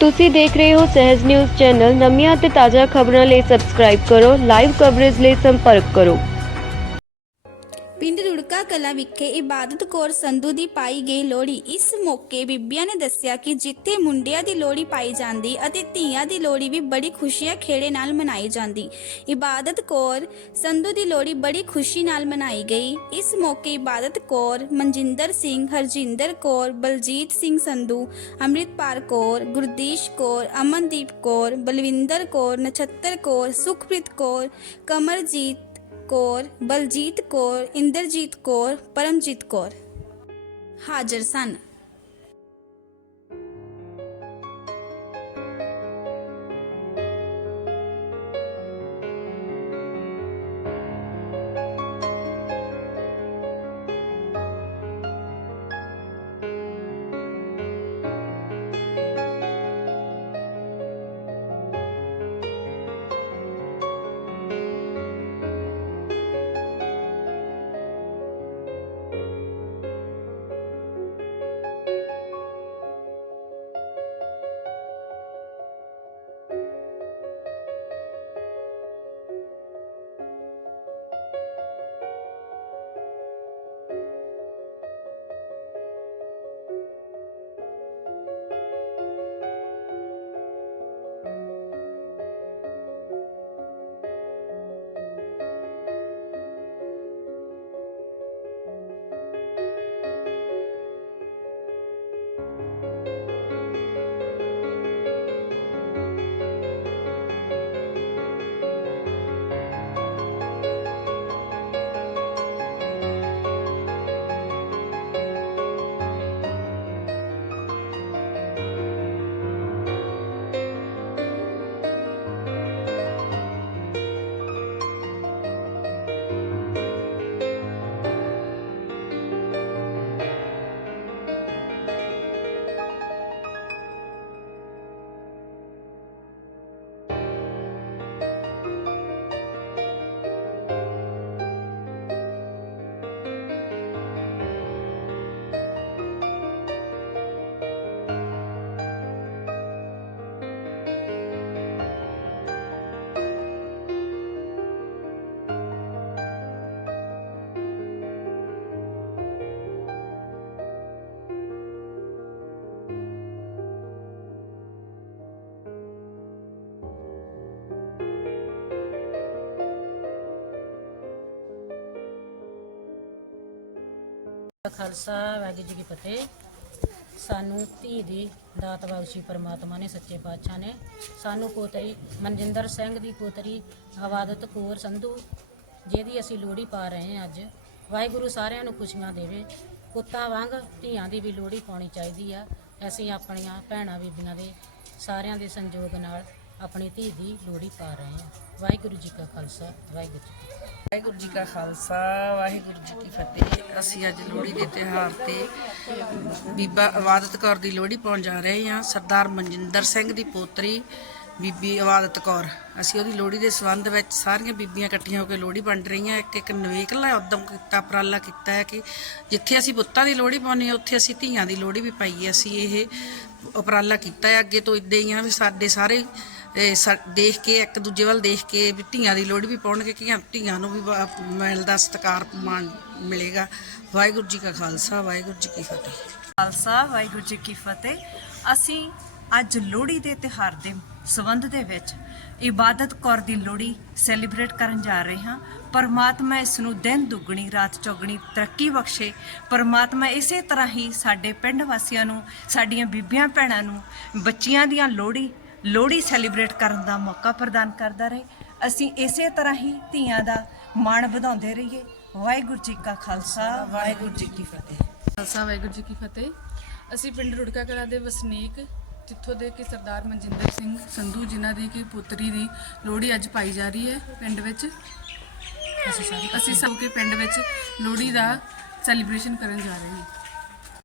ਤੁਸੀਂ ਦੇਖ ਰਹੇ ਹੋ ਸਹਿਜ ਨਿਊਜ਼ ਚੈਨਲ। ਨਵੀਆਂ ਅਤੇ ਤਾਜ਼ਾ ਖਬਰਾਂ ਲਈ ਸਬਸਕ੍ਰਾਈਬ ਕਰੋ ਲਾਈਵ ਕਵਰੇਜ ਲਈ ਸੰਪਰਕ ਕਰੋ। ਪਿੰਡ ਕਲਾ ਵਿਖੇ ਇਬਾਦਤ ਕੌਰ ਸੰਧੂ ਦੀ ਪਾਈ ਗਈ ਲੋਹੜੀ। ਇਸ ਮੌਕੇ ਬੀਬੀਆਂ ਨੇ ਦੱਸਿਆ ਕਿ ਜਿੱਥੇ ਮੁੰਡਿਆਂ ਦੀ ਲੋਹੜੀ ਪਾਈ ਜਾਂਦੀ ਅਤੇ ਧੀਆਂ ਦੀ ਲੋਹੜੀ ਵੀ ਬੜੀ ਖੁਸ਼ੀਆਂ ਖੇੜੇ ਨਾਲ ਮਨਾਈ ਜਾਂਦੀ। ਇਬਾਦਤ ਕੌਰ ਸੰਧੂ ਦੀ ਲੋਹੜੀ ਬੜੀ ਖੁਸ਼ੀ ਨਾਲ ਮਨਾਈ ਗਈ। ਇਸ ਮੌਕੇ ਇਬਾਦਤ ਕੌਰ ਮਨਜਿੰਦਰ ਸਿੰਘ, ਹਰਜਿੰਦਰ ਕੌਰ, ਬਲਜੀਤ ਸਿੰਘ ਸੰਧੂ, ਅੰਮ੍ਰਿਤਪਾਲ ਕੌਰ, ਗੁਰਦੀਸ਼ ਕੌਰ, ਅਮਨਦੀਪ ਕੌਰ, ਬਲਵਿੰਦਰ ਕੌਰ, ਨਛੱਤਰ ਕੌਰ, ਸੁਖਪ੍ਰੀਤ ਕੌਰ, ਕਮਰਜੀਤ ਕੌਰ ਬਲਜੀਤ ਕੌਰ ਇੰਦਰਜੀਤ ਕੌਰ ਪਰਮਜੀਤ ਕੌਰ। ਹਾਜ਼ਰ ਸਨ। ਖਾਲਸਾ, ਵਾਹਿਗੁਰੂ ਜੀ ਕੀ ਫਤਿਹ। ਸਾਨੂੰ ਧੀ ਦੀ ਦਾਤ ਬਖਸ਼ੀ ਪਰਮਾਤਮਾ ਨੇ, ਸੱਚੇ ਪਾਤਸ਼ਾਹ ਨੇ। ਸਾਨੂੰ ਪੋਤਰੀ ਮਨਜਿੰਦਰ ਸਿੰਘ ਦੀ ਪੋਤਰੀ ਆਵਾਦਤ ਕੌਰ ਸੰਧੂ, ਜਿਹਦੀ ਅਸੀਂ ਲੋਹੜੀ ਪਾ ਰਹੇ ਹਾਂ ਅੱਜ। ਵਾਹਿਗੁਰੂ ਸਾਰਿਆਂ ਨੂੰ ਖੁਸ਼ੀਆਂ ਦੇਵੇ। ਪੁੱਤਾਂ ਵਾਂਗ ਧੀਆਂ ਦੀ ਵੀ ਲੋਹੜੀ ਪਾਉਣੀ ਚਾਹੀਦੀ ਆ। ਅਸੀਂ ਆਪਣੀਆਂ ਭੈਣਾਂ, ਬੀਬੀਆਂ ਦੇ ਸਾਰਿਆਂ ਦੇ ਸੰਯੋਗ ਨਾਲ ਆਪਣੀ ਧੀ ਦੀ ਲੋਹੜੀ ਪਾ ਰਹੇ ਹਾਂ। ਵਾਹਿਗੁਰੂ ਜੀ ਕਾ ਖਾਲਸਾ, ਵਾਹਿਗੁਰੂ ਜੀ ਕੀ ਫਤਿਹ। ਵਾਹਿਗੁਰੂ ਜੀ ਕਾ ਖਾਲਸਾ, ਵਾਹਿਗੁਰੂ ਜੀ ਕੀ ਫਤਿਹ। ਅਸੀਂ ਅੱਜ ਲੋਹੜੀ ਦੇ ਤਿਉਹਾਰ ਤੇ ਬੀਬਾ ਇਬਾਦਤ ਕੌਰ ਦੀ ਲੋਹੜੀ ਪਾਉਣ ਜਾ ਰਹੇ ਹਾਂ। ਸਰਦਾਰ ਮਨਜਿੰਦਰ ਸਿੰਘ ਦੀ ਪੋਤਰੀ ਬੀਬੀ ਇਬਾਦਤ ਕੌਰ। ਅਸੀਂ ਉਹਦੀ ਲੋਹੜੀ ਦੇ ਸੰਬੰਧ ਵਿੱਚ ਸਾਰੀਆਂ ਬੀਬੀਆਂ ਇਕੱਠੀਆਂ ਹੋ ਕੇ ਲੋਹੜੀ ਵੰਡ ਰਹੀਆਂ। ਇੱਕ ਇੱਕ ਨਵੇਕਲਾ ਉਦਮ ਕੀਤਾ, ਉਪਰਾਲਾ ਕੀਤਾ ਹੈ ਕਿ ਜਿੱਥੇ ਅਸੀਂ ਪੁੱਤਾਂ ਦੀ ਲੋਹੜੀ ਪਾਉਂਦੇ ਹਾਂ, ਉੱਥੇ ਅਸੀਂ ਧੀਆਂ ਦੀ ਲੋਹੜੀ ਵੀ ਪਾਈਏ ਅਸੀਂ ਇਹ ਉਪਰਾਲਾ ਕੀਤਾ ਹੈ। ਅੱਗੇ ਤੋਂ ਇਦਾਂ ਹੀ ਆ ਵੀ ਸਾਡੇ ਸਾਰੇ ਇਹ ਸਾ- ਦੇਖ ਕੇ, ਇੱਕ ਦੂਜੇ ਵੱਲ ਦੇਖ ਕੇ ਵੀ ਧੀਆਂ ਦੀ ਲੋਹੜੀ ਵੀ ਪਾਉਣਗੇ, ਕਿ ਧੀਆਂ ਨੂੰ ਵੀ ਮਿਲਦਾ ਸਤਿਕਾਰ ਮਾਣ ਮਿਲੇਗਾ। ਵਾਹਿਗੁਰੂ ਜੀ ਕਾ ਖਾਲਸਾ, ਵਾਹਿਗੁਰੂ ਜੀ ਕੀ ਫਤਿਹ। ਖਾਲਸਾ, ਵਾਹਿਗੁਰੂ ਜੀ ਕੀ ਫਤਿਹ। ਅਸੀਂ ਅੱਜ ਲੋਹੜੀ ਦੇ ਤਿਉਹਾਰ ਦੇ ਸਬੰਧ ਦੇ ਵਿੱਚ ਇਬਾਦਤ ਕੌਰ ਦੀ ਲੋਹੜੀ ਸੈਲੀਬ੍ਰੇਟ ਕਰਨ ਜਾ ਰਹੇ ਹਾਂ। ਪਰਮਾਤਮਾ ਇਸ ਨੂੰ ਦਿਨ ਦੁੱਗਣੀ, ਰਾਤ ਚੌਗਣੀ ਤਰੱਕੀ ਬਖਸ਼ੇ। ਪਰਮਾਤਮਾ ਇਸੇ ਤਰ੍ਹਾਂ ਹੀ ਸਾਡੇ ਪਿੰਡ ਵਾਸੀਆਂ ਨੂੰ, ਸਾਡੀਆਂ ਬੀਬੀਆਂ, ਭੈਣਾਂ ਨੂੰ, ਬੱਚੀਆਂ ਦੀਆਂ ਲੋਹੜੀ ਲੋਹੜੀ ਸੈਲੀਬ੍ਰੇਟ ਕਰਨ ਦਾ ਮੌਕਾ ਪ੍ਰਦਾਨ ਕਰਦਾ ਰਹੇ। ਅਸੀਂ ਇਸੇ ਤਰ੍ਹਾਂ ਹੀ ਧੀਆਂ ਦਾ ਮਾਣ ਵਧਾਉਂਦੇ ਰਹੀਏ। ਵਾਹਿਗੁਰੂ ਜੀ ਕਾ ਖਾਲਸਾ, ਵਾਹਿਗੁਰੂ ਜੀ ਕੀ ਫਤਿਹ। ਖਾਲਸਾ, ਵਾਹਿਗੁਰੂ ਜੀ ਕੀ ਫਤਿਹ। ਅਸੀਂ ਪਿੰਡ ਰੁੜਕਾ ਕਲਾਂ ਦੇ ਵਸਨੀਕ, ਜਿੱਥੋਂ ਦੇ ਕਿ ਸਰਦਾਰ ਮਨਜਿੰਦਰ ਸਿੰਘ ਸੰਧੂ ਜਿਨ੍ਹਾਂ ਦੀ ਕਿ ਪੁੱਤਰੀ ਦੀ ਲੋਹੜੀ ਅੱਜ ਪਾਈ ਜਾ ਰਹੀ ਹੈ ਪਿੰਡ ਵਿੱਚ। ਅਸੀਂ ਸਾਰੇ ਅਸੀਂ ਸਭ ਕੇ ਪਿੰਡ ਵਿੱਚ ਲੋਹੜੀ ਦਾ ਸੈਲੀਬ੍ਰੇਸ਼ਨ ਕਰਨ ਜਾ ਰਹੇ ਹਾਂ।